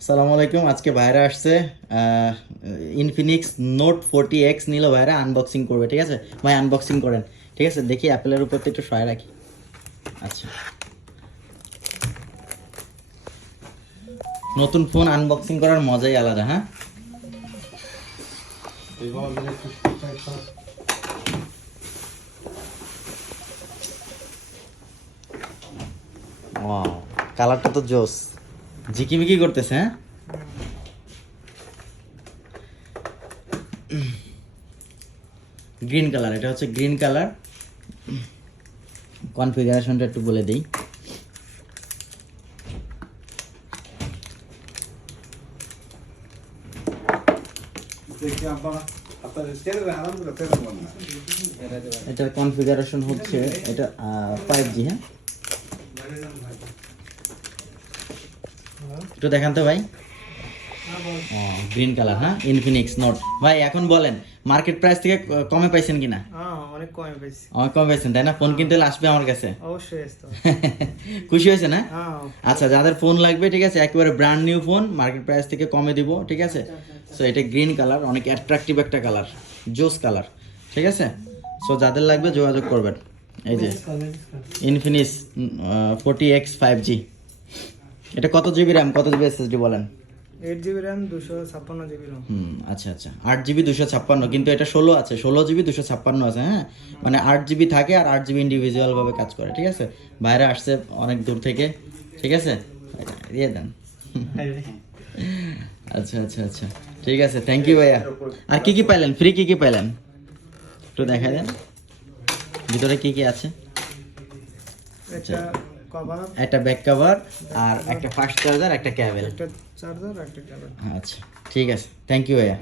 আসসালামু আলাইকুম। আজকে ভাইরা আসছে ইনফিনিক্স নোট 40X নিল, ভাইরা আনবক্সিং করবে। ঠিক আছে ভাই, আনবক্সিং করেন। ঠিক আছে, দেখি অ্যাপেলের উপর তো একটু সহায় রাখি। আচ্ছা, নতুন ফোন আনবক্সিং করার মজাই আলাদা। হ্যাঁ, ওয়াও, কালারটা তো জোস, ঝিকিমিকি করতেছে। হ্যাঁ, গ্রিন কালার, এটা হচ্ছে গ্রিন কালার। কনফিগারেশনটা একটু বলে দিই। এটার কনফিগারেশন হচ্ছে এটা 5G। হ্যাঁ, একটু দেখান তো ভাই। গ্রিন কালার, হ্যাঁ, ইনফিনিক্স নোট। ভাই এখন বলেন, মার্কেট প্রাইস থেকে কমে পাইছেন কিনা? অনেক কমে পাইছি। অনেক কমে পাইছেন, তাই না? ফোন কিনতে হলে আসবে আমার কাছে। অবশ্যই আসতো। খুশি হয়েছে না? হ্যাঁ। আচ্ছা, যাদের ফোন লাগবে, ঠিক আছে, একেবারে brand new phone, market price থেকে কমে দিব। ঠিক আছে, সো এটা গ্রিন কালার, অনেক অ্যাট্রাকটিভ একটা কালার, জোস কালার। ঠিক আছে, সো যাদের লাগবে যোগাযোগ করবেন। এই যে ইনফিনিক্স 40X 5G। এটা কত জিবি র্যাম, কত জিবি এসএসডি বলেন? 8 GB RAM 256 GB ROM। আচ্ছা আচ্ছা, 8 GB 256, কিন্তু এটা 16 আছে, 16 GB 256 আছে। হ্যাঁ, মানে 8 GB থাকে আর 8 GB ইন্ডিভিজুয়াল ভাবে কাজ করে। ঠিক আছে, বাইরে আসছে অনেক দূর থেকে। ঠিক আছে, দিয়ে দেন। আচ্ছা আচ্ছা আচ্ছা, ঠিক আছে, থ্যাংক ইউ ভাইয়া। আর কি কি পাইলেন, ফ্রি কি কি পাইলেন একটু দেখা দেন, ভিতরে কি কি আছে? একটা কভার, একটা ব্যাক কভার, আর একটা ফাস্ট চার্জার, একটা কেবল। একটা চার্জার, একটা কেবল। আচ্ছা, ঠিক আছে, থ্যাংক ইউ ভাইয়া।